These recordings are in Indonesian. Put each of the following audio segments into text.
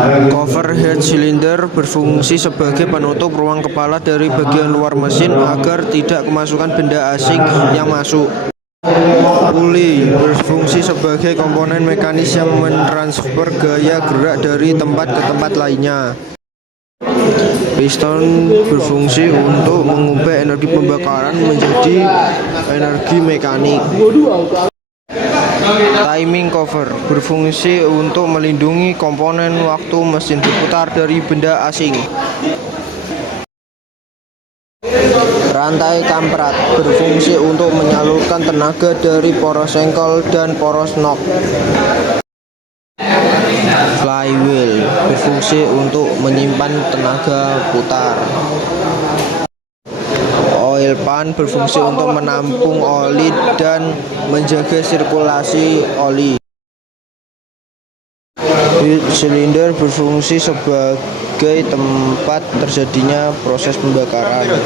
Cover head cylinder berfungsi sebagai penutup ruang kepala dari bagian luar mesin agar tidak kemasukan benda asing yang masuk. Pulley berfungsi sebagai komponen mekanis yang mentransfer gaya gerak dari tempat ke tempat lainnya. Piston berfungsi untuk mengubah energi pembakaran menjadi energi mekanik. Timing cover berfungsi untuk melindungi komponen waktu mesin berputar dari benda asing. Rantai kamprat berfungsi untuk menyalurkan tenaga dari poros sengkol dan poros nok. Flywheel berfungsi untuk menyimpan tenaga putar. Oil pan berfungsi untuk menampung oli dan menjaga sirkulasi oli. Heat cylinder berfungsi sebagai tempat terjadinya proses pembakaran.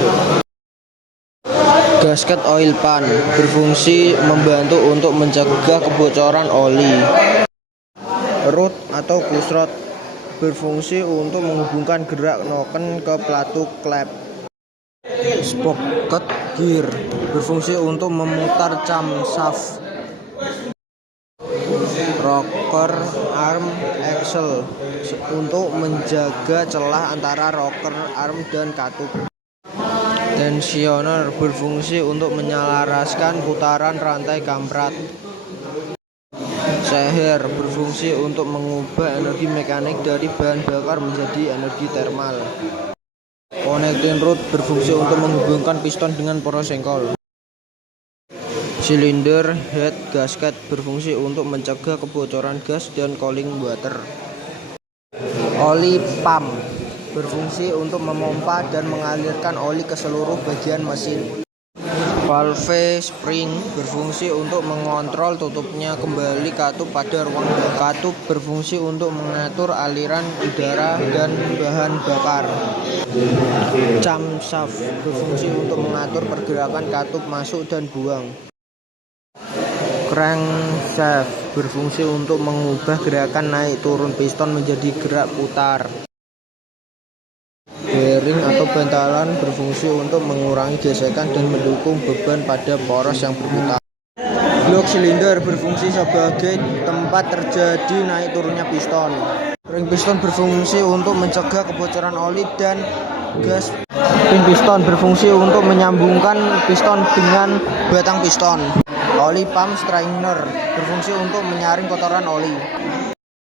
Gasket oil pan berfungsi membantu untuk mencegah kebocoran oli. Rod atau push rod berfungsi untuk menghubungkan gerak noken ke pelatu klep. Sprocket gear berfungsi untuk memutar camshaft. Rocker arm axle untuk menjaga celah antara rocker arm dan katup. Tensioner berfungsi untuk menyelaraskan putaran rantai kamprat. Seher berfungsi untuk mengubah energi mekanik dari bahan bakar menjadi energi thermal. Connecting rod berfungsi untuk menghubungkan piston dengan poros sengkol. Silinder head gasket berfungsi untuk mencegah kebocoran gas dan cooling water. Oli pump berfungsi untuk memompa dan mengalirkan oli ke seluruh bagian mesin. Valve spring berfungsi untuk mengontrol tutupnya kembali katup pada ruang katup berfungsi untuk mengatur aliran udara dan bahan bakar. Camshaft berfungsi untuk mengatur pergerakan katup masuk dan buang. Crankshaft berfungsi untuk mengubah gerakan naik turun piston menjadi gerak putar. Bearing atau bantalan berfungsi untuk mengurangi gesekan dan mendukung beban pada poros yang berputar. Block silinder berfungsi sebagai tempat terjadi naik turunnya piston. Ring piston berfungsi untuk mencegah kebocoran oli dan gas. Pin piston berfungsi untuk menyambungkan piston dengan batang piston. Oli pump strainer berfungsi untuk menyaring kotoran oli.